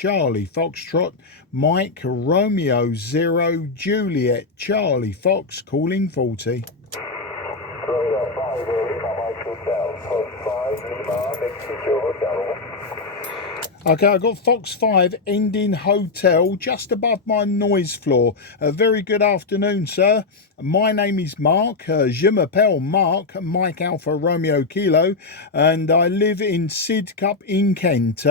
Charlie Foxtrot, Mike Romeo 0 Juliet Charlie Fox calling 40. Florida 5, Lima Mike Hotel, Fox 5, Lima, Mexico Hotel. Okay, I've got Fox 5 ending hotel just above my noise floor. A very good afternoon, sir. My name is Mark. Je m'appelle Mark, Mike Alpha Romeo Kilo, and I live in Sidcup in Kent.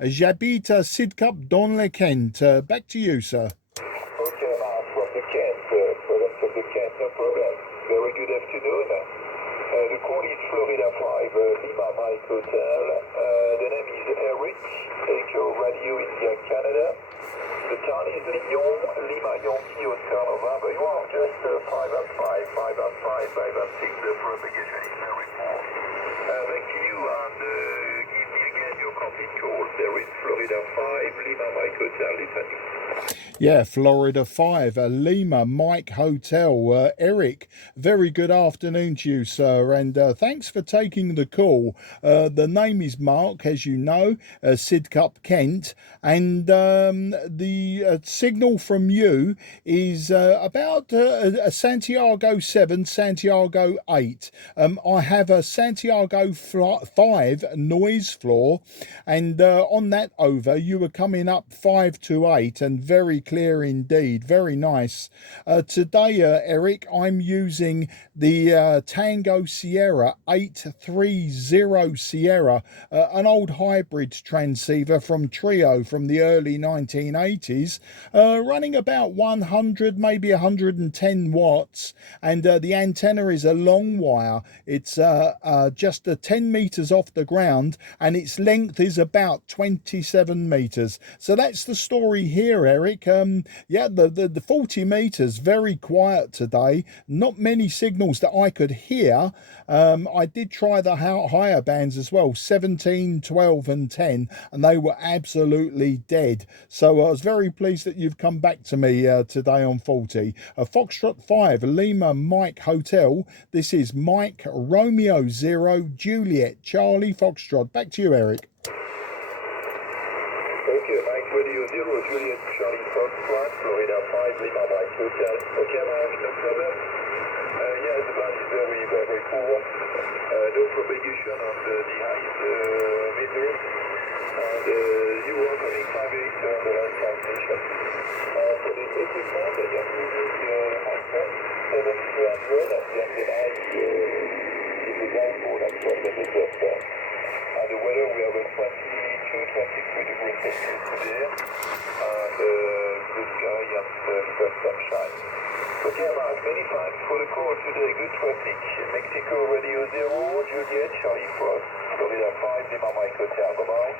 J'habite à Sidcup dans le Kent. Back to you, sir. Okay, Mark from the Kent. Product from the Kent, no problem. Very good afternoon. The call is Florida 5, Lima Mike Hotel. The name is Eric, Echo Radio India Canada. The town is Lyon, Lima Yankee Oscar November. You are just 5 and 5, 5 and 5, 5 and 6. The propagation is very poor. Back to you and give me again your complete call. There is Florida 5, Lima Mike Hotel. Listen you. Yeah, Florida 5, Lima Mike Hotel. Eric, very good afternoon to you, sir, and thanks for taking the call. The name is Mark, as you know, Sidcup, Kent, and the signal from you is about a Santiago 7, Santiago 8. I have a Santiago 5 noise floor, and on that over, you were coming up 5 to 8, and very clear indeed, very nice. Today, Eric, I'm using the Tango Sierra 830 Sierra, an old hybrid transceiver from Trio from the early 1980s, running about 100, maybe 110 watts, and the antenna is a long wire. It's just 10 meters off the ground, and its length is about 27 meters. So that's the story here, Eric. Yeah, the 40 meters, very quiet today. Not many signals that I could hear. I did try the higher bands as well, 17, 12 and 10, and they were absolutely dead. So I was very pleased that you've come back to me today on 40. Foxtrot 5, Lima Mike Hotel. This is Mike Romeo 0 Juliet Charlie Foxtrot. Back to you, Eric. Okay, Mike Radio 0 Juliet Charlie Foxtrot, Florida 5, Lima Mike Hotel. Okay, Mark, no problem. Yeah, the band is very, very poor. No propagation on the high meters. And you were coming 5-8 on the last transmission. For the equipment, I am using Hyper 7200 at the antenna is a download at 12 meters. And the weather, we have a 22-23 degrees Celsius today, and blue sky and first sunshine. Okay, Mark, many thanks for the call today. Good traffic. Mexico Radio 0, Juliet, Charlie Fox, Florida 5, Lima Mike Hotel. Bye-bye.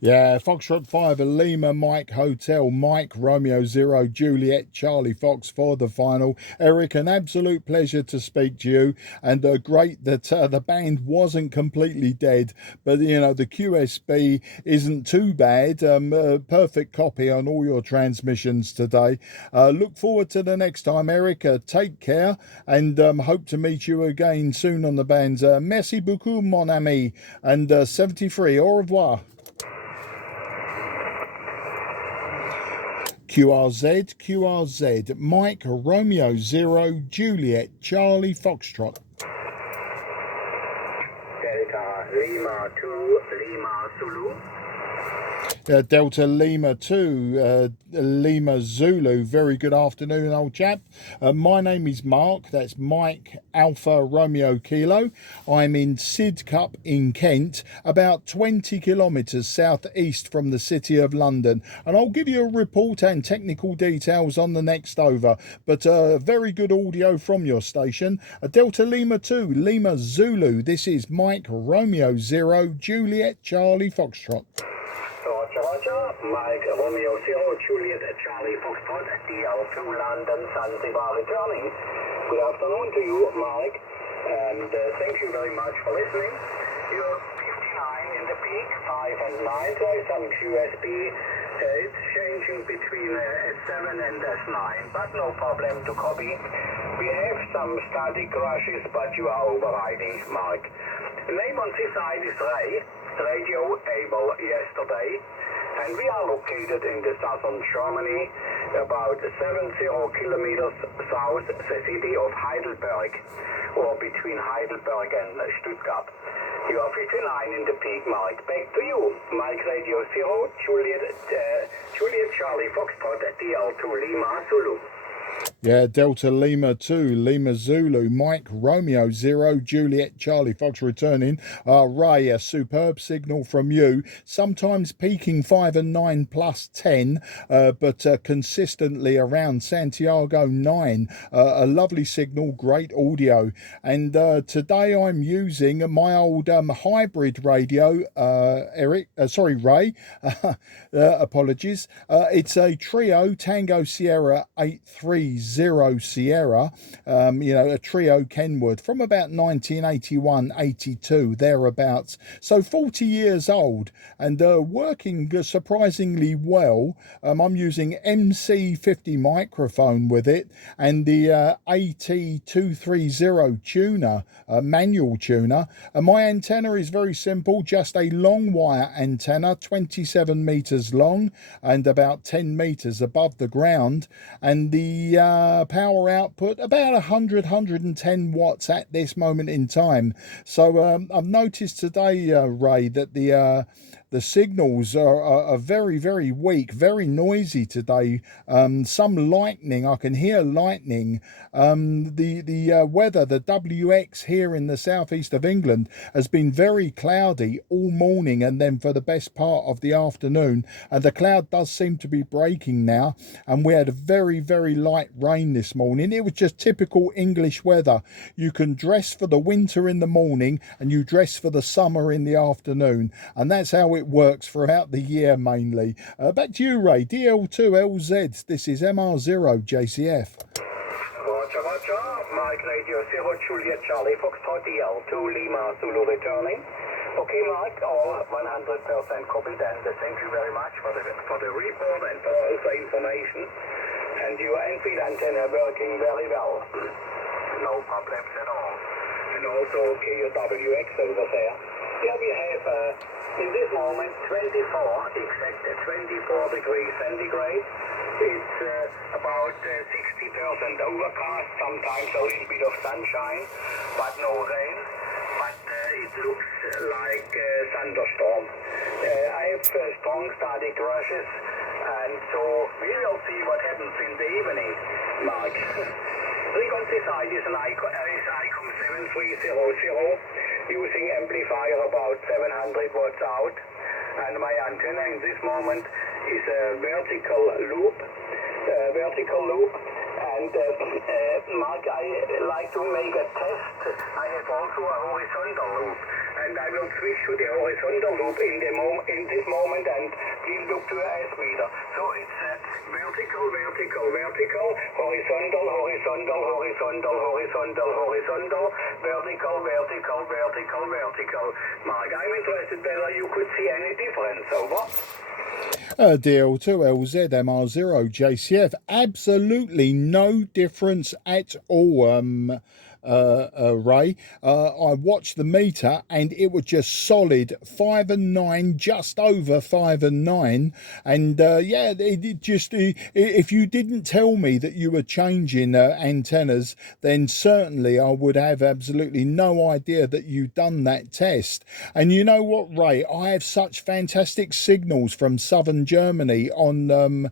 Yeah, Foxtrot 5, Lima Mike Hotel, Mike Romeo 0 Juliet Charlie Fox for the final. Eric, an absolute pleasure to speak to you, and great that the band wasn't completely dead, but you know, the QSB isn't too bad. Perfect copy on all your transmissions today. Look forward to the next time, Eric. Take care, and hope to meet you again soon on the bands. Merci beaucoup, mon ami, and 73, au revoir. QRZ, Mike Romeo 0 Juliet Charlie Foxtrot. Delta Lima 2, Lima Zulu. Delta Lima 2, Lima Zulu. Very good afternoon, old chap. My name is Mark. That's Mike Alpha Romeo Kilo. I'm in Sidcup in Kent, about 20 kilometres southeast from the city of London. And I'll give you a report and technical details on the next over. But very good audio from your station. Delta Lima 2, Lima Zulu. This is Mike Romeo 0 Juliet Charlie Foxtrot. Roger, Mike Romeo 0 Juliet Charlie Foxtrot, DL2 London Zanzibar returning. Good afternoon to you, Mike, and thank you very much for listening. You're 59 in the peak, 5 and 9, there is some QSB. It's changing between S7 and S9, but no problem to copy. We have some static crashes, but you are overriding, Mike. The name on this side is Ray, radio able yesterday. and we are located in the southern Germany, about 70 kilometers south the city of Heidelberg, or between Heidelberg and Stuttgart. You are 59 in the peak, Mike. Back to you, Mike Radio 0, Juliet Charlie Foxtrot DL2 Lima Zulu. Yeah, Delta Lima 2, Lima Zulu, Mike Romeo 0, Juliet Charlie Fox returning. Ray, a superb signal from you, sometimes peaking 5 and 9 plus 10, but consistently around Santiago 9. A lovely signal, great audio. And today I'm using my old hybrid radio, Ray, apologies. It's a Trio Tango Sierra 830 Sierra, a Trio Kenwood from about 1981-82, thereabouts. So 40 years old and working surprisingly well. I'm using MC50 microphone with it and the AT230 tuner, manual tuner. My antenna is very simple, just a long wire antenna, 27 meters long and about 10 meters above the ground, and the power output about 110 watts at this moment in time. So I've noticed today, Ray, that the signals are very, very weak, very noisy today. Some lightning, I can hear lightning. The weather, the WX here in the southeast of England has been very cloudy all morning and then for the best part of the afternoon. And the cloud does seem to be breaking now. And we had a very, very light rain this morning. It was just typical English weather. You can dress for the winter in the morning and you dress for the summer in the afternoon. And that's how it works throughout the year mainly. Back to you, Ray. DL2LZ, this is MR0 JCF. Roger, Mike Radio 0, Juliet Charlie Foxtrot DL2 Lima Zulu returning. Okay, Mike, all 100% copied, and thank you very much for the report and for all the information. And your end-feed antenna working very well. No problems at all. And also KWX over there. Here we have, in this moment, 24 degrees centigrade. It's about 60% overcast, sometimes a little bit of sunshine, but no rain. But it looks like a thunderstorm. I have strong static rushes, and so we will see what happens in the evening, Mark. Frequency side is ICOM 7300, using amplifier about 700 watts out, and my antenna in this moment is a vertical loop, and Mark, I like to make a test. I have also a horizontal loop, and I will switch to the horizontal loop in this moment, and please look to your S meter. So it's vertical, horizontal, vertical. Mark, I'm interested whether you could see any difference. Over. DL2LZ MR0 JCF, absolutely no difference at all, Ray. I watched the meter and it was just solid 5 and 9, just over 5 and 9, and it just, if you didn't tell me that you were changing antennas, then certainly I would have absolutely no idea that you'd done that test. And you know what, Ray, I have such fantastic signals from southern Germany on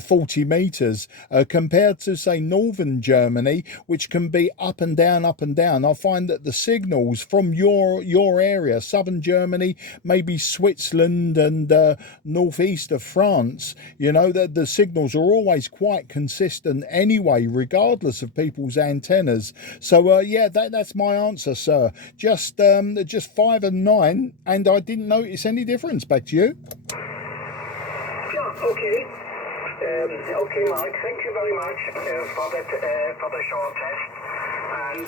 40 meters compared to, say, northern Germany, which can be up and down. I find that the signals from your area, southern Germany, maybe Switzerland and northeast of France, you know, that the signals are always quite consistent anyway, regardless of people's antennas. So that's my answer, sir. Just 5 and 9, and I didn't notice any difference. Back to you. Yeah, okay. Okay, Mike, thank you very much for the short test. And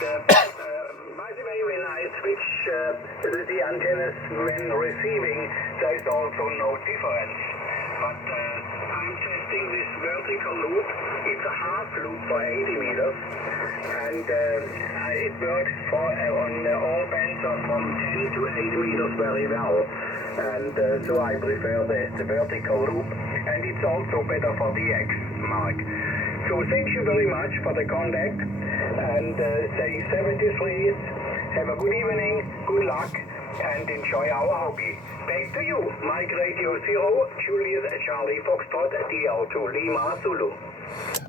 by the way, when I switch the antennas when receiving, there is also no difference. But I'm testing this vertical vertical loop. It's a half loop for 80 meters, and it works on all bands from 10 to 80 meters very well. And so I prefer the vertical loop, and it's also better for the X, Mark. So thank you very much for the contact, and say 73s, have a good evening, good luck, and enjoy our hobby. Back to you, Mike Radio 0, Julius Charlie Foxtrot, DL2 Lima Zulu.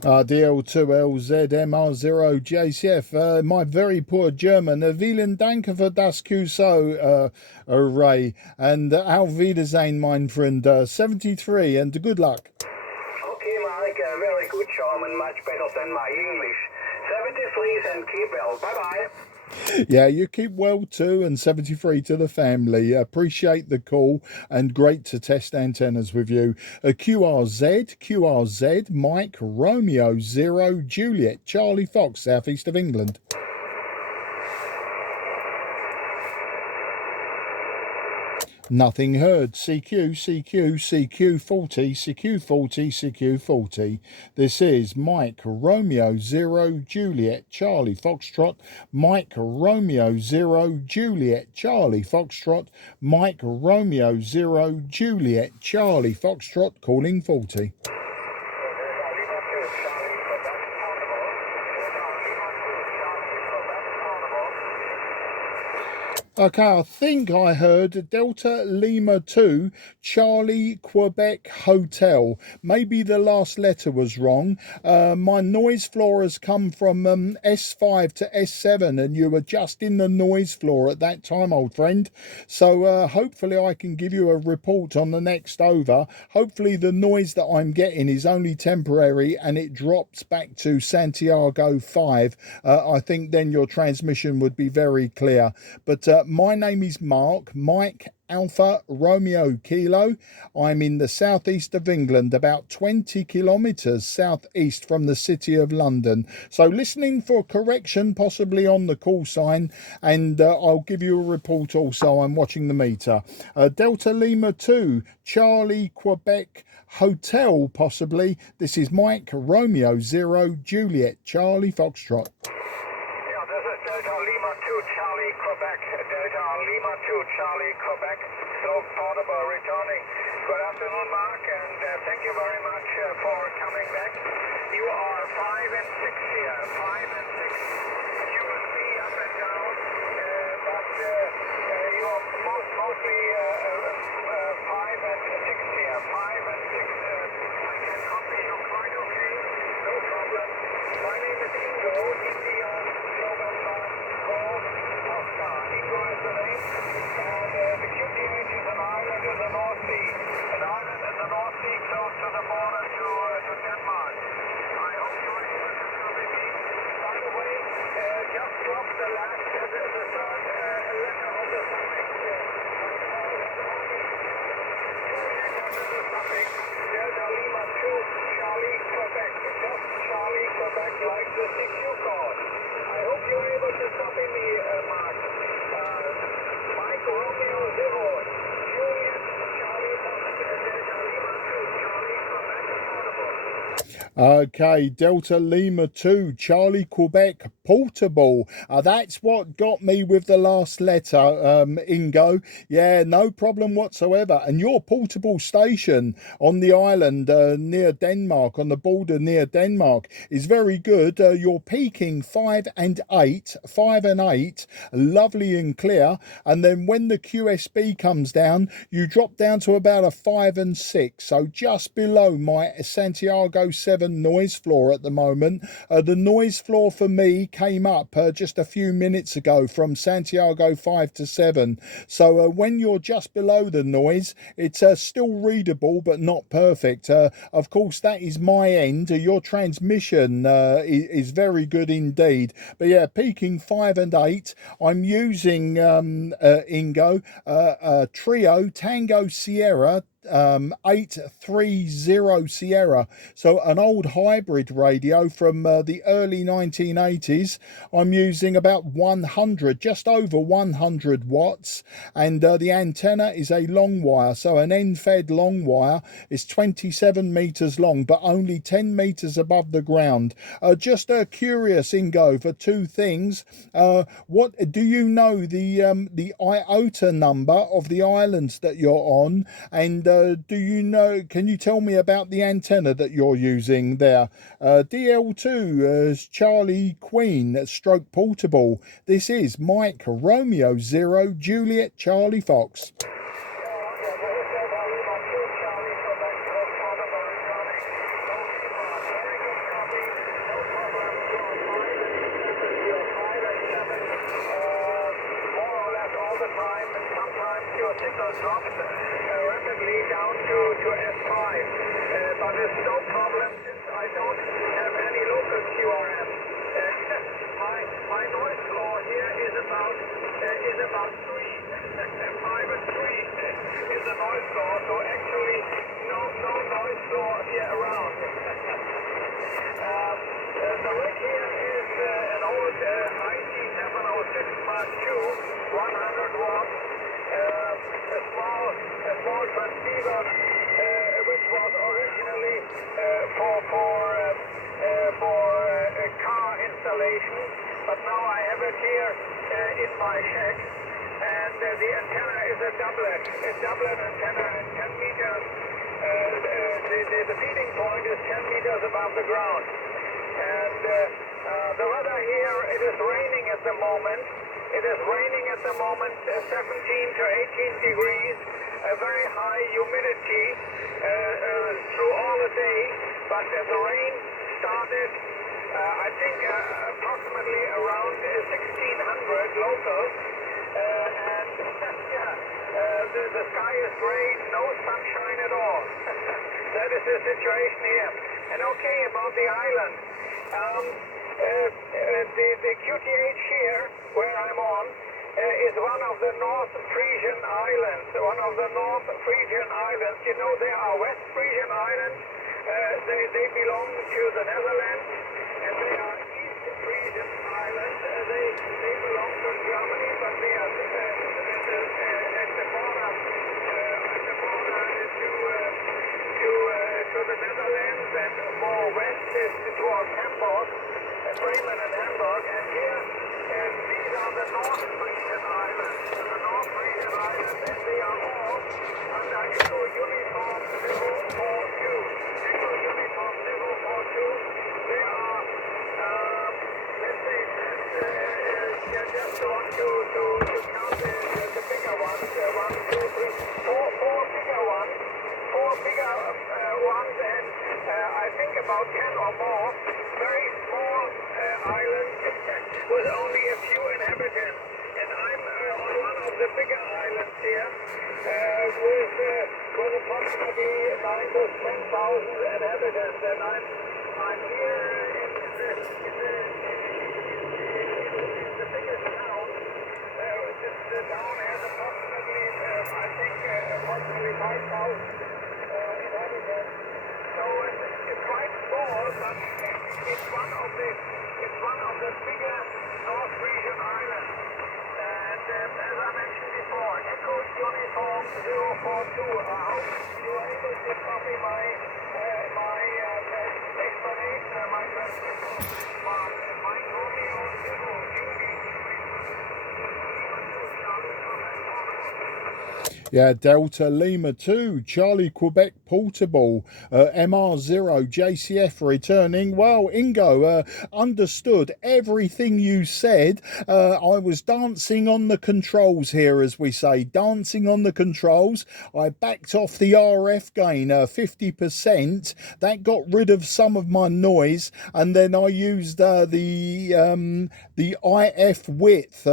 DL2LZMR0 JCF, my very poor German, vielen Dank für das QSO array, and auf Wiedersehen, mein Freund, 73, and good luck. Okay, Mike, very good German, much better than my English. 73s and keep well. Bye-bye. Yeah, you keep well too, and 73 to the family. Appreciate the call, and great to test antennas with you. QRZ, Mike, Romeo, 0, Juliet, Charlie Fox, southeast of England. Nothing heard. CQ40. This is Mike Romeo 0 Juliet Charlie Foxtrot. Mike Romeo 0 Juliet Charlie Foxtrot. Mike Romeo 0 Juliet Charlie Foxtrot calling 40. Okay, I think I heard Delta Lima 2, Charlie Quebec Hotel. Maybe the last letter was wrong. My noise floor has come from S5 to S7, and you were just in the noise floor at that time, old friend. So hopefully I can give you a report on the next over. Hopefully the noise that I'm getting is only temporary and it drops back to Santiago 5. I think then your transmission would be very clear. But my name is Mark, Mike Alpha Romeo Kilo. I'm in the southeast of England, about 20 kilometres southeast from the city of London. So listening for correction, possibly on the call sign, and I'll give you a report also. I'm watching the meter. Delta Lima 2, Charlie Quebec Hotel, possibly. This is Mike Romeo 0 Juliet Charlie Foxtrot. Delta Lima 2 Charlie Quebec, Delta Lima 2 Charlie Quebec, slope portable returning. Good afternoon, Mark, and thank you very much for coming back. You are 5 and 6 here, 5 and 6. You will be up and down, but you are mostly 5 and 6 here, 5 and 6. I can copy you quite okay, no problem. My name is Ingo, India. Ingo is the name, and the QTH is an island in the North Sea. An island in the North Sea close to the border to Denmark. I hope you are able to copy me. By the way, just drop the last, the third letter of the suffix. Delta Lima 2, Charlie Quebec. Just Charlie Quebec like the CQ code. I hope you're able to copy me, Mark. Mike Romeo 0, Juliet Charlie Fox, Delta Lima 2, Charlie Quebec, portable. Okay, Delta Lima 2, Charlie Quebec portable. That's what got me with the last letter, Ingo. Yeah, no problem whatsoever. And your portable station on the island near Denmark, on the border near Denmark, is very good. You're peaking 5 and 8, lovely and clear. And then when the QSB comes down, you drop down to about a 5 and 6. So just below my Santiago 7 noise floor at the moment. The noise floor for me came up just a few minutes ago from Santiago 5 to 7. So when you're just below the noise, it's still readable but not perfect. Of course, that is my end. Your transmission is very good indeed. But yeah, peaking 5 and 8. I'm using Ingo Trio Tango Sierra CQ40m Sierra. So an old hybrid radio from the early 1980s. I'm using about 100, just over 100 watts, and the antenna is a long wire, so an end-fed long wire is 27 meters long, but only 10 meters above the ground. Just curious, Ingo, for two things. What do you know the IOTA number of the islands that you're on, and do you know? Can you tell me about the antenna that you're using there? DL2 Charlie Queen stroke portable. This is Mike Romeo 0 Juliet Charlie Fox. Signal drops rapidly down to S5, but there's no problem since I don't have any local QRM. My noise floor here is about 3, 5 and 3 is the noise floor, so actually no noise floor here around. The rig here is an old IT706 Mark II, 100 watts. A small transceiver, which was originally for car installation, but now I have it here in my shack, and the antenna is a doublet antenna, and 10 meters. The feeding point is 10 meters above the ground, and the weather here, it is raining at the moment. It is raining at the moment, 17 to 18 degrees, a very high humidity through all the day, but the rain started, I think, approximately around 1600 local, and the sky is gray, no sunshine at all. That is the situation here. And okay, about the island. The QTH here, where I'm on, is one of the North Frisian Islands. One of the North Frisian Islands. You know, there are West Frisian Islands. They belong to the Netherlands, and they are East Frisian Islands. They belong to Germany, but they are at the border to the Netherlands, and more west is towards Hamburg. Bremen and Hamburg, and here, these are the North Frisian Islands. The North Frisian Islands, and they are all under Echo Uniform 042. Echo Uniform 042. They are, let's say, just want to count the bigger ones. 1, 2, 3, 4 bigger ones. 4 bigger ones, and I think about 10 or more very small islands with only a few inhabitants, and I'm on one of the bigger islands here with approximately 9 to 10,000 inhabitants, and I'm here in the biggest town. The town has approximately, I think, approximately 5,000 inhabitants. So it's quite small, but it's one of the bigger North Frisian islands. And as I mentioned before, Echo Uniform 042. I hope you are able to copy my explanation, my transmission. Mike Romeo 0 Julie. Yeah, Delta Lima 2, Charlie Quebec Portable, MR0 JCF returning. Well, Ingo, understood everything you said. I was dancing on the controls here, as we say, dancing on the controls. I backed off the RF gain 50%. That got rid of some of my noise, and then I used the IF width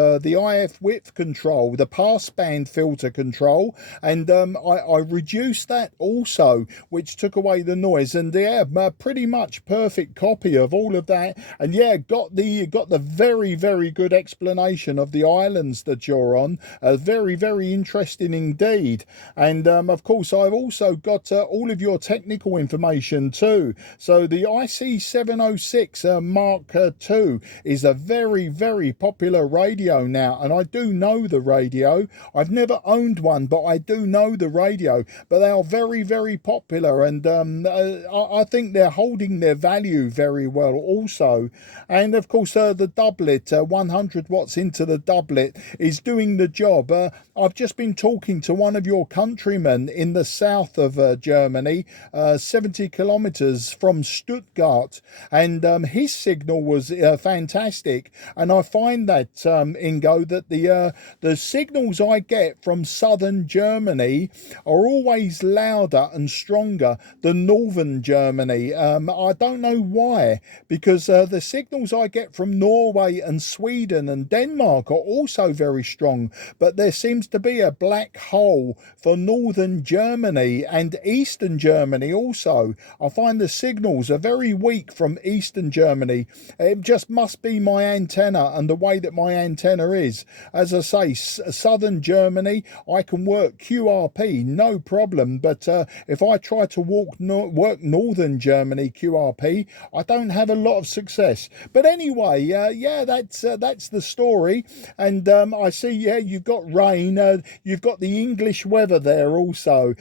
control, the passband filter control, and I reduced that also window, which took away the noise. And yeah, pretty much perfect copy of all of that. And yeah, got the very, very good explanation of the islands that you're on. Very, very interesting indeed. And of course, I've also got all of your technical information too. So the IC706 Mark II is a very, very popular radio now, and I do know the radio. I've never owned one, but I do know the radio. But they are very, very popular, and I think they're holding their value very well also. And of course, the doublet, 100 watts into the doublet, is doing the job. I've just been talking to one of your countrymen in the south of Germany, 70 kilometers from Stuttgart, and his signal was fantastic. And I find that, Ingo, that the signals I get from southern Germany are always louder and stronger than northern Germany. I don't know why, because the signals I get from Norway and Sweden and Denmark are also very strong, but there seems to be a black hole for northern Germany and eastern Germany also. I find the signals are very weak from eastern Germany. It just must be my antenna and the way that my antenna is. As I say, southern Germany, I can work QRP, no problem, but if I try to work northern Germany QRP, I don't have a lot of success. But anyway, yeah, that's the story. And I see, yeah, you've got rain, you've got the English weather there also.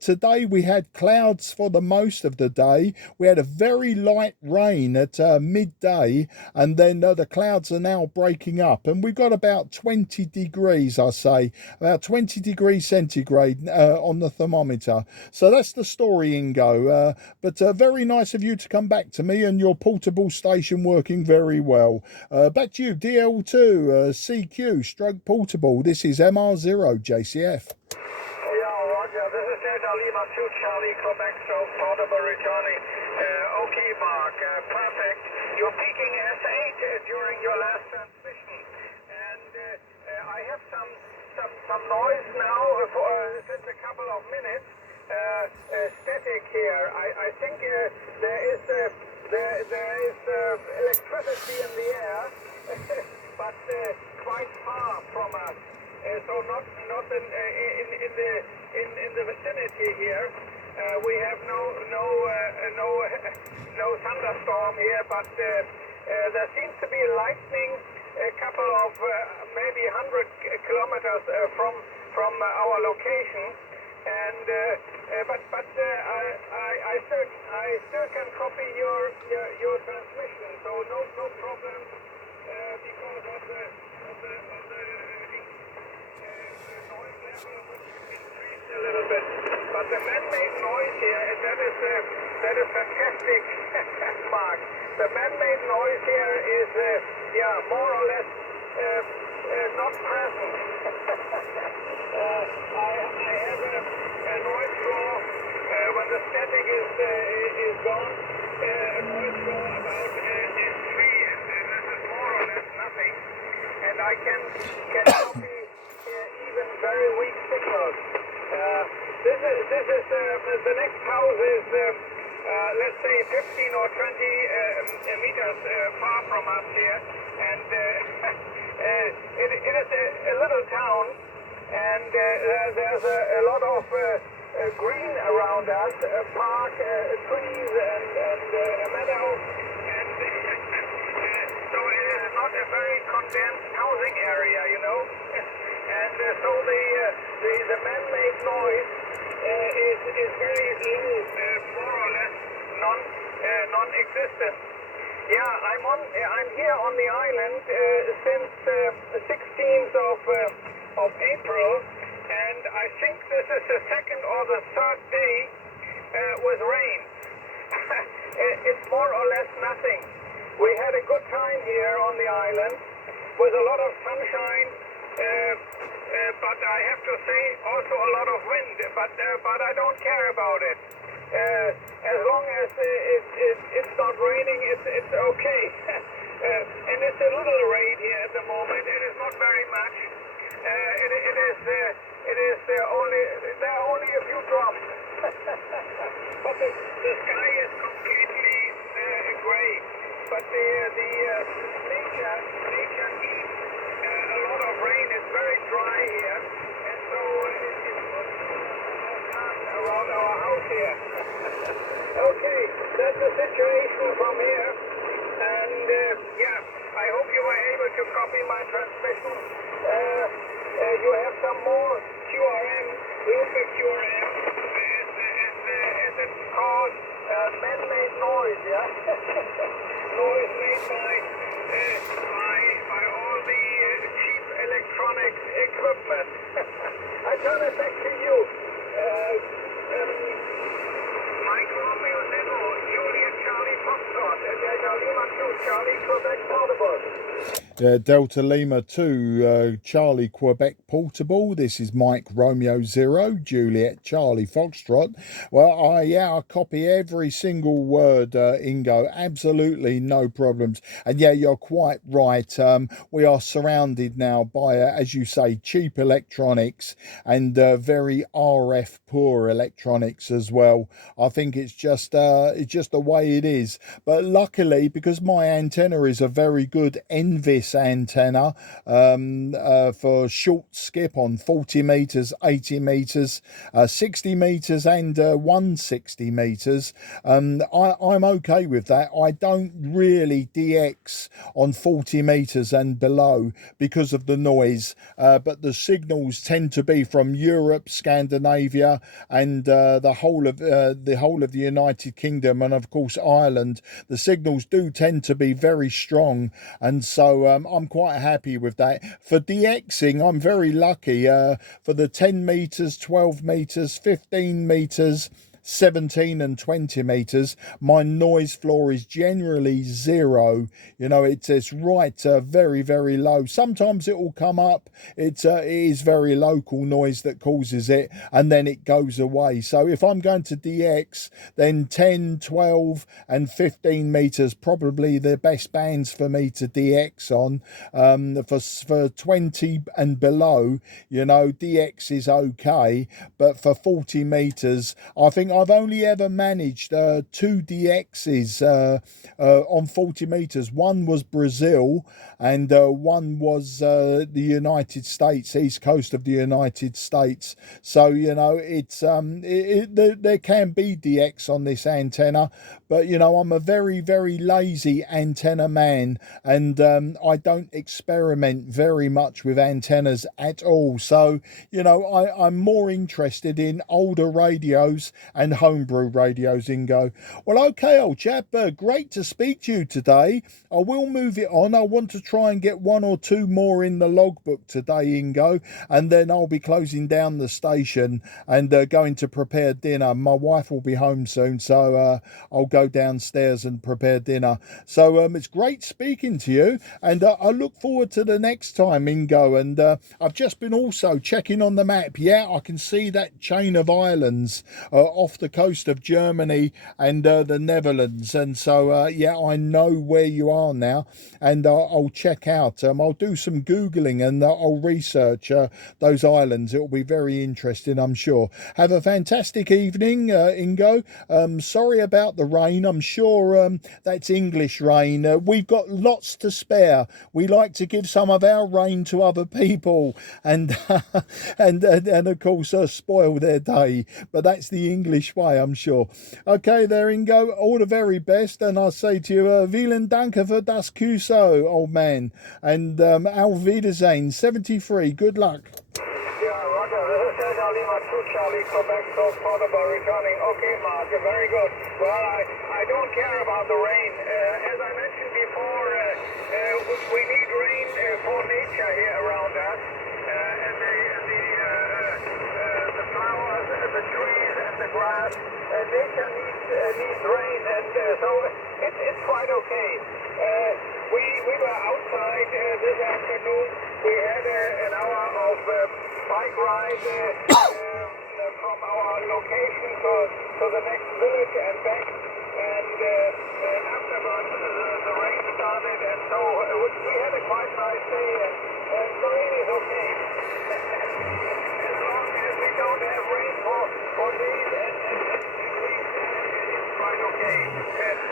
Today we had clouds for the most of the day. We had a very light rain at midday, and then the clouds are now breaking up, and we've got about 20 degrees, I say, about 20 degrees centigrade on the thermometer. So that's the story, Ingo. But very nice of you to come back to me, and your portable station working very well. Back to you, DL2 CQ stroke portable. This is MR0 JCF. Yeah, Roger. This is Delta Lima 2 Charlie, Quebec, stroke portable returning. Okay, Mark, perfect. You're peaking S8 during your last transmission, and I have some noise now since a couple of minutes. Static here. I think there is electricity in the air, but quite far from us. So not in the vicinity here. We have no thunderstorm here, but there seems to be lightning a couple of maybe 100 kilometers from our location, and but I still can copy your transmission, so no problem because of the noise level, which increased a little bit. But the man-made noise here, that is fantastic, Mark. The man-made noise here is more or less not present. I have a noise floor when the static is gone. A noise floor about S3, and this is more or less nothing. And I can copy even very weak signals. This is the next house is let's say 15 or 20 meters far from us here, and it is a little town, and there's a lot of green around us, a park, trees, and a meadow, and so it is not a very condensed housing area, you know. And so the man-made noise is very low, more or less non-existent. Yeah, I'm here on the island since the 16th of April, and I think this is the second or the third day with rain. It's more or less nothing. We had a good time here on the island with a lot of sunshine. But I have to say also a lot of wind, but I don't care about it. As long as it's not raining, it's okay. And it's a little rain here at the moment. It is not very much. It is only, there are only a few drops. But the sky is completely gray. But nature needs a lot of rain. It's very dry here, and so it's not around our house here. Okay, that's the situation from here. And yeah, I hope you were able to copy my transmission. You have some more QRM, local QRM, as it's called, man-made noise, yeah? Noise made by all the cheap electronic equipment. I turn it back to you. Mike Romeo Zero, Juliet Charlie Foxtrot, and Delta Lima 2, Charlie Quebec Portable. Delta Lima 2, Charlie Quebec Portable. This is Mike Romeo 0, Juliet Charlie Foxtrot. Well, I copy every single word, Ingo. Absolutely no problems. And yeah, you're quite right. We are surrounded now by, as you say, cheap electronics and very RF poor electronics as well. I think it's just the way it is. But luckily, because my antenna is a very good NVIS antenna for short skip on 40 meters, 80 meters, 60 meters and 160 meters, I'm okay with that. I don't really DX on 40 meters and below because of the noise, but the signals tend to be from Europe, Scandinavia, and the whole of the United Kingdom, and of course Ireland. The signals do tend to be very strong, and so I'm quite happy with that. For DXing, I'm very lucky. For the 10 meters, 12 meters, 15 meters, 17 and 20 meters, my noise floor is generally 0. You know, it's right very, very low. Sometimes it will come up. It is very local noise that causes it, and then it goes away. So if I'm going to DX, then 10, 12 and 15 meters probably the best bands for me to DX on. For 20 and below, you know, DX is okay, but for 40 meters, I think I've only ever managed 2 DXs on 40 meters. One was Brazil, and one was the United States, east coast of the United States. So you know, it's there can be DX on this antenna, but you know, I'm a very, very lazy antenna man, and I don't experiment very much with antennas at all. So you know, I'm more interested in older radios and homebrew radios, Ingo. Well, okay, old chap, great to speak to you today. I will move it on. I want to try and get 1 or 2 more in the logbook today, Ingo, and then I'll be closing down the station and going to prepare dinner. My wife will be home soon, so I'll go downstairs and prepare dinner. So it's great speaking to you, and I look forward to the next time, Ingo. And I've just been also checking on the map. Yeah, I can see that chain of islands off the coast of Germany and the Netherlands, and so yeah, I know where you are now, and I'll check out. I'll do some googling and I'll research those islands. It will be very interesting, I'm sure. Have a fantastic evening, Ingo. Sorry about the rain. I'm sure that's English rain. We've got lots to spare. We like to give some of our rain to other people, and and of course spoil their day. But that's the English way, I'm sure. Okay, there, Ingo. All the very best, and I'll say to you, vielen Dank für das Kuso, old man, and auf Wiedersehen, 73. Good luck. Yeah, Roger. This is Delta Lima 2, Charlie Quebec, so portable returning. Okay, Mark, very good. Well, I don't care about the rain. As I mentioned before, we need rain for nature here around us, and the flowers, the trees, and the grass. Nature needs rain, and so it's quite okay. We were outside this afternoon. We had an hour of bike ride from our location to the next village and back, and afterwards the rain started, and so we had a quite nice day, and the rain is okay. As long as we don't have rain for days and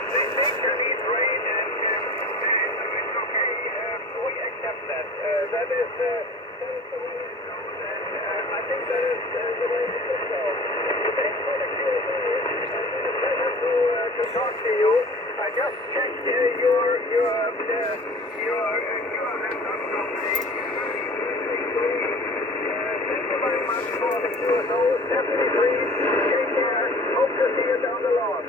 They Chinese rain and it's okay. We accept that. That is the way it goes, and I think that is the way it should go. Thanks for the Q&A. It's been a pleasure to talk to you. I just checked your thank you very much for the QSO 73. Take care. Hope to see you down the road.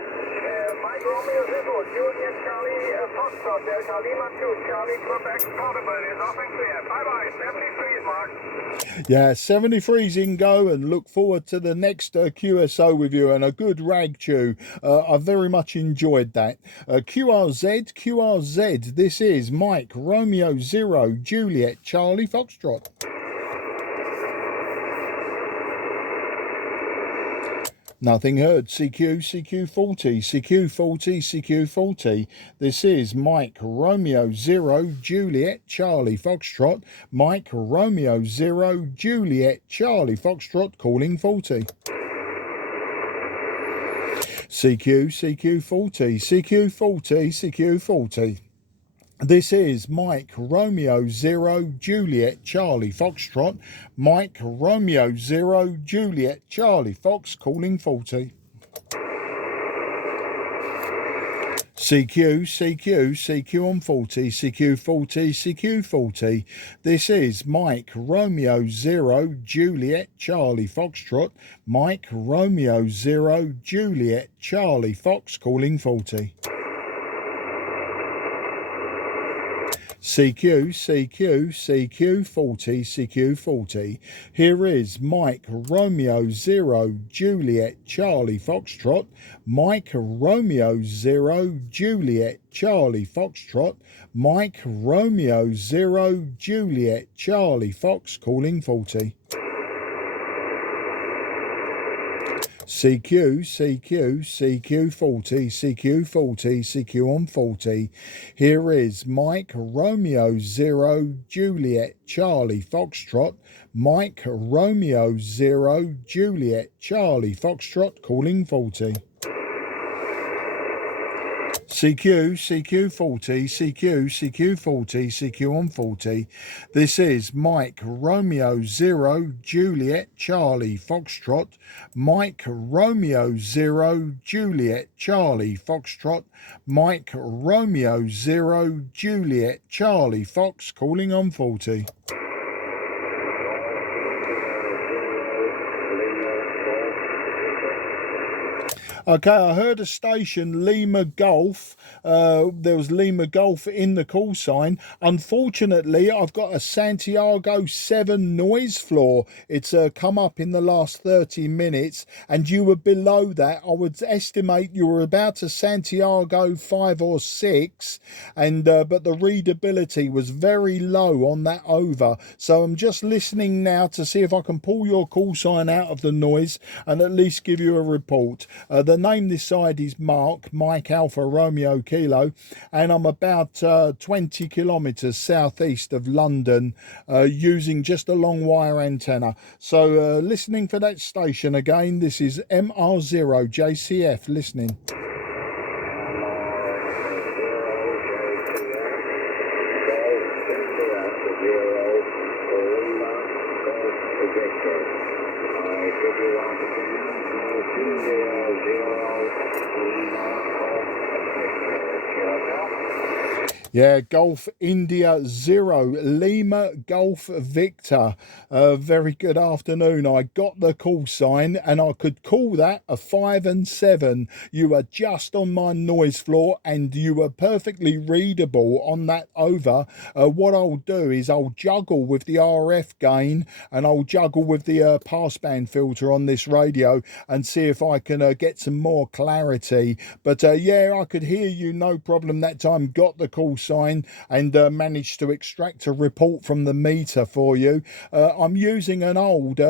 Mike Romeo Zero, Juliet Charlie Foxtrot, Delta Lima 2, Charlie Quebec Portable is off and clear. Bye-bye. 73 is marked. Yeah, 73's in go, and look forward to the next QSO with you, and a good rag chew. I very much enjoyed that. QRZ, this is Mike Romeo Zero Juliet Charlie Foxtrot. Nothing heard. CQ40. This is Mike Romeo Zero Juliet Charlie Foxtrot. Mike Romeo Zero Juliet Charlie Foxtrot calling 40. CQ40. This is Mike Romeo Zero Juliet Charlie Foxtrot. Mike Romeo Zero Juliet Charlie Fox calling 40. CQ on 40. CQ40. This is Mike Romeo Zero Juliet Charlie Foxtrot. Mike Romeo Zero Juliet Charlie Fox calling 40. CQ40. Here is Mike Romeo Zero Juliet Charlie Foxtrot. Mike Romeo Zero Juliet Charlie Foxtrot. Mike Romeo Zero Juliet Charlie Fox calling 40. CQ40 on 40. Here is Mike Romeo Zero Juliet Charlie Foxtrot. Mike Romeo Zero Juliet Charlie Foxtrot calling 40. CQ40 on 40. This is Mike Romeo Zero Juliet Charlie Foxtrot. Mike Romeo Zero Juliet Charlie Foxtrot. Mike Romeo Zero Juliet Charlie Fox calling on 40. Okay, I heard a station, Lima Golf. There was Lima Golf in the call sign. Unfortunately, I've got a Santiago 7 noise floor. It's come up in the last 30 minutes, and you were below that. I would estimate you were about a Santiago 5 or 6, and but the readability was very low on that over. So I'm just listening now to see if I can pull your call sign out of the noise and at least give you a report. The name this side is Mike Alpha Romeo Kilo, and I'm about 20 kilometres southeast of London using just a long wire antenna. So listening for that station again, this is MR0 JCF listening. Yeah, Golf India 0, Lima Golf Victor. Very good afternoon. I got the call sign and I could call that a 5 and 7. You were just on my noise floor and you were perfectly readable on that over. What I'll do is I'll juggle with the RF gain and I'll juggle with the passband filter on this radio and see if I can get some more clarity. But yeah, I could hear you no problem that time. Got the call sign and managed to extract a report from the meter for you. I'm using an old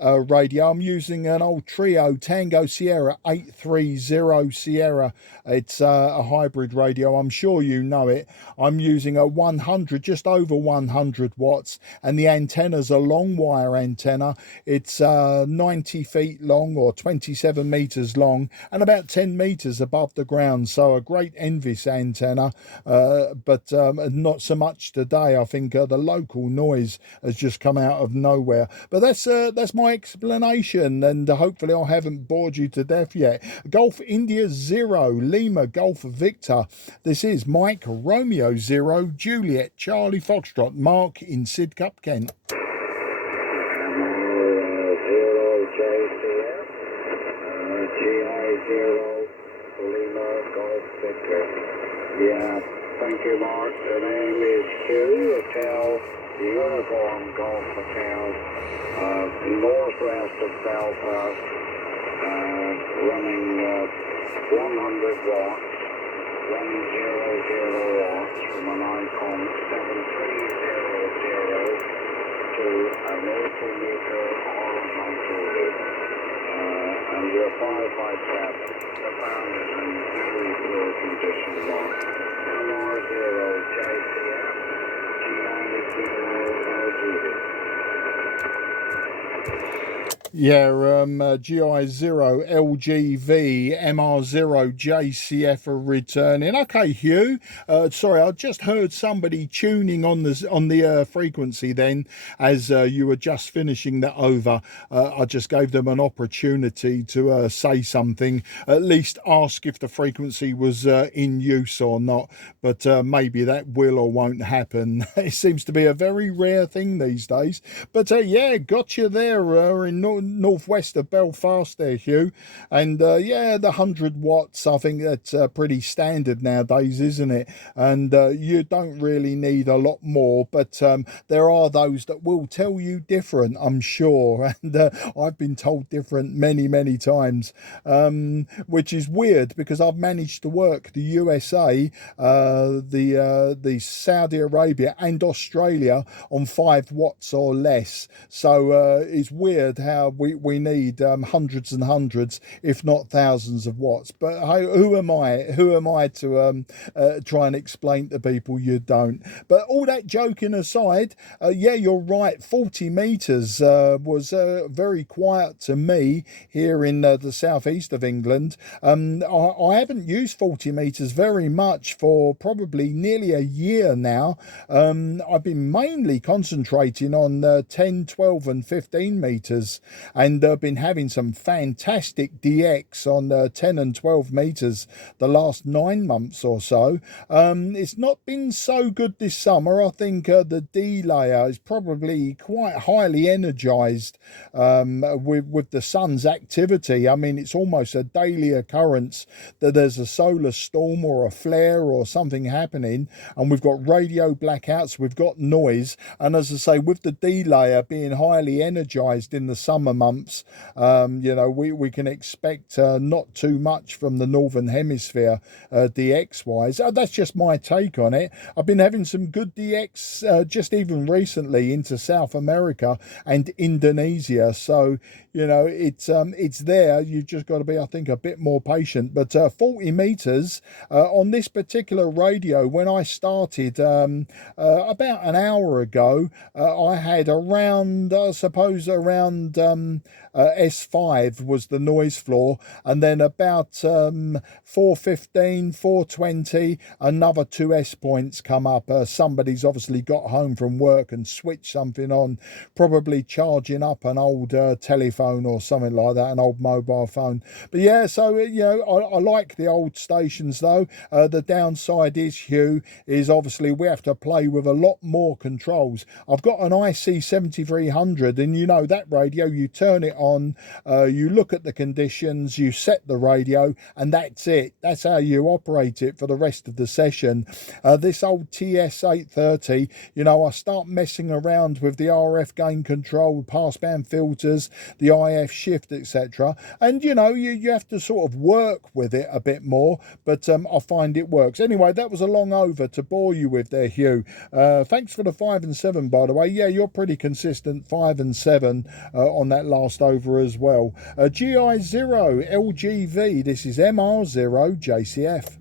radio. I'm using an old Trio Tango Sierra 830 Sierra. It's a hybrid radio. I'm sure you know it. I'm using a 100, just over 100 watts, and the antenna's a long wire antenna. It's 90 feet long or 27 meters long and about 10 meters above the ground. So a great Envis antenna, but not so much today. I think the local noise has just come out of nowhere. But that's my explanation, and hopefully I haven't bored you to death yet. Golf India 0, Lima Golf Victor. This is Mike Romeo 0, Juliet Charlie Foxtrot, Mark in Sidcup, Kent. 0 JCF, GI 0, Lima Golf Victor. Yeah, thank you, Mark. The name is Hugh, Hotel Uniform Golf Hotel, northwest of Belfast, running 100 watts, 100 watts from an Icon 7300 to a multimeter horizontal loop, and your 557. The pound is in very poor condition, Mark. MR0 JCF, GI0 Yeah, GI0 LGV MR0 JCF are returning. Okay, Hugh. Sorry, I just heard somebody tuning on the frequency then as you were just finishing that over. I just gave them an opportunity to say something, at least ask if the frequency was in use or not. But maybe that will or won't happen. It seems to be a very rare thing these days. But yeah, got you there in northwest of Belfast there, Hugh. And yeah, the 100 watts, I think that's pretty standard nowadays, isn't it? And you don't really need a lot more, but there are those that will tell you different, I'm sure. And I've been told different many times, which is weird because I've managed to work the USA, the Saudi Arabia and Australia on 5 watts or less. So it's weird how we need hundreds and hundreds, if not thousands of watts. But hey, who am I? Who am I to try and explain to people you don't? But all that joking aside, yeah, you're right. 40 meters was very quiet to me here in the southeast of England. I haven't used 40 meters very much for probably nearly a year now. I've been mainly concentrating on 10, 12 and 15 meters, and been having some fantastic DX on 10 and 12 meters the last 9 months or so. It's not been so good this summer. I think the D layer is probably quite highly energized with the sun's activity. I mean, it's almost a daily occurrence that there's a solar storm or a flare or something happening, and we've got radio blackouts, we've got noise, and as I say, with the D layer being highly energized in the summer months, you know, we can expect not too much from the northern hemisphere DX wise. That's just my take on it. I've been having some good DX just even recently into South America and Indonesia, so you know, it's there. You've just got to be, I think, a bit more patient. But 40 meters on this particular radio, when I started about an hour ago, I had around, I suppose, around S5 was the noise floor, and then about 415, 420, another 2 S points come up. Somebody's obviously got home from work and switched something on, probably charging up an old telephone or something like that, an old mobile phone. But yeah, so you know, I like the old stations though. The downside is, Hugh, is obviously we have to play with a lot more controls. I've got an IC 7300, and you know that radio, you turn it on, you look at the conditions, you set the radio, and that's it. That's how you operate it for the rest of the session. This old TS-830, you know, I start messing around with the RF gain control, passband filters, the the IF shift, etc. And you know, you have to sort of work with it a bit more, but I find it works. Anyway, that was a long over to bore you with there, Hugh. Thanks for the 5 and 7, by the way. Yeah, you're pretty consistent, 5 and 7 on that last over as well. GI0 LGV, this is MR0 JCF.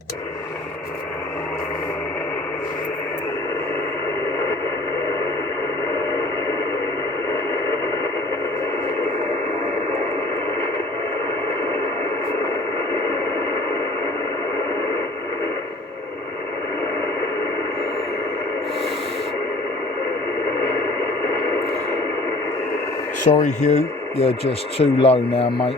Sorry, Hugh, you're just too low now, mate.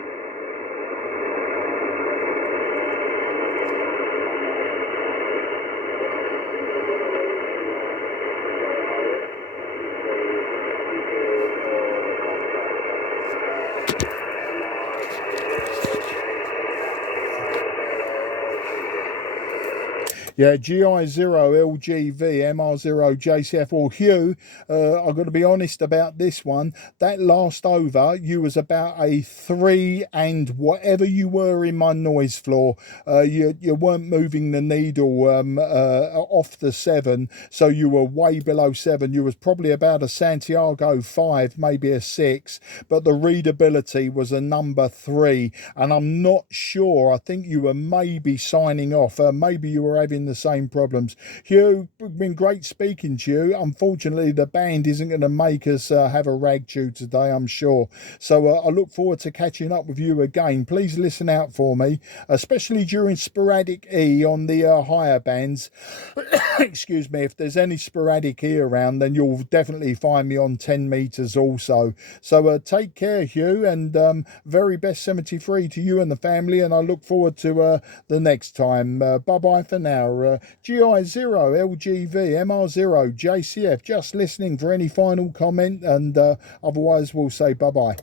Yeah, GI0 LGV MR0 JCF. Or Hugh, I've got to be honest about this one. That last over, you was about a 3 and whatever you were in my noise floor. You weren't moving the needle off the 7, so you were way below 7. You was probably about a Santiago 5, maybe a 6, but the readability was a number 3, and I'm not sure. I think you were maybe signing off. Maybe you were having the same problems. Hugh, been great speaking to you. Unfortunately, the band isn't going to make us have a rag chew today, I'm sure. So I look forward to catching up with you again. Please listen out for me, especially during sporadic E on the higher bands. Excuse me, if there's any sporadic E around, then you'll definitely find me on 10 meters also. So take care, Hugh, and very best 73 to you and the family, and I look forward to the next time. Bye-bye for now. GI0 LGV MR0 JCF, just listening for any final comment, and otherwise we'll say bye-bye.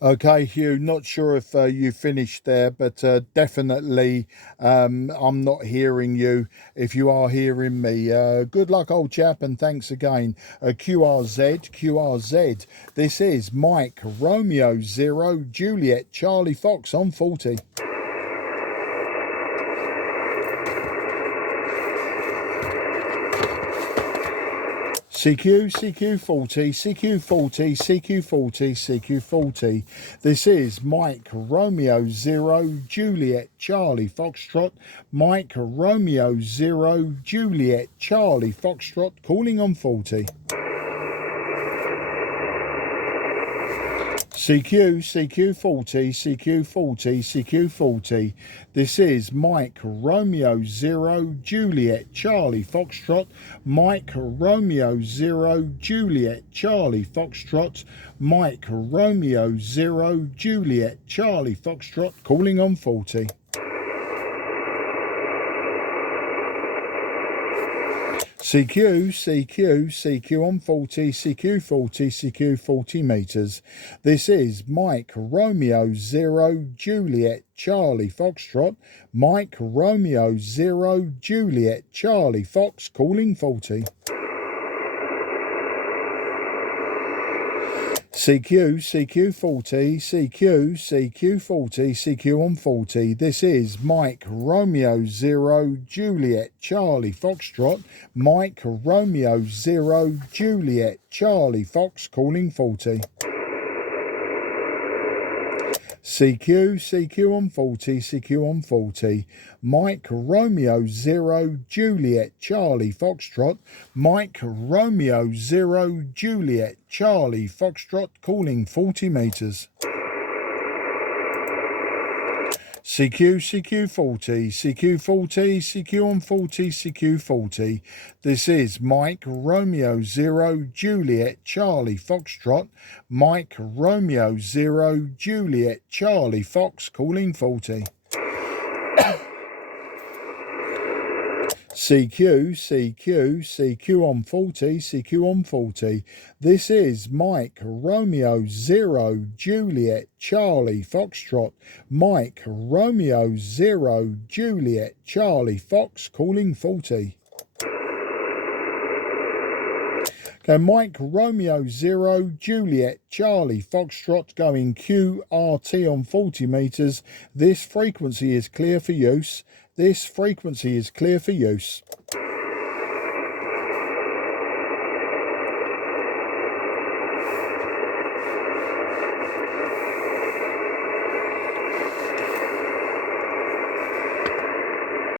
Okay, Hugh, not sure if you finished there, but definitely I'm not hearing you. If you are hearing me, good luck, old chap, and thanks again. QRZ, this is Mike Romeo 0 Juliet Charlie Fox on 40. CQ40. This is Mike Romeo 0 Juliet Charlie Foxtrot. Mike Romeo 0 Juliet Charlie Foxtrot calling on 40. CQ40. This is Mike Romeo 0 Juliet Charlie Foxtrot. Mike Romeo 0 Juliet Charlie Foxtrot. Mike Romeo 0 Juliet Charlie Foxtrot calling on 40. CQ on 40, CQ40 meters. This is Mike Romeo 0 Juliet Charlie Foxtrot. Mike Romeo 0 Juliet Charlie Fox calling 40. CQ40, CQ on 40. This is Mike Romeo 0 Juliet Charlie Foxtrot. Mike Romeo 0 Juliet Charlie Fox calling 40. CQ on 40. Mike Romeo 0 Juliet Charlie Foxtrot. Mike Romeo 0 Juliet Charlie Foxtrot calling 40 meters. CQ40. This is Mike Romeo 0 Juliet Charlie Foxtrot. Mike Romeo 0 Juliet Charlie Fox calling 40. CQ, CQ, CQ on 40, CQ on 40. This is Mike, Romeo, 0, Juliet, Charlie, Foxtrot. Mike, Romeo, 0, Juliet, Charlie, Fox, calling 40. Okay, Mike, Romeo, 0, Juliet, Charlie, Foxtrot going QRT on 40 metres. This frequency is clear for use. This frequency is clear for use.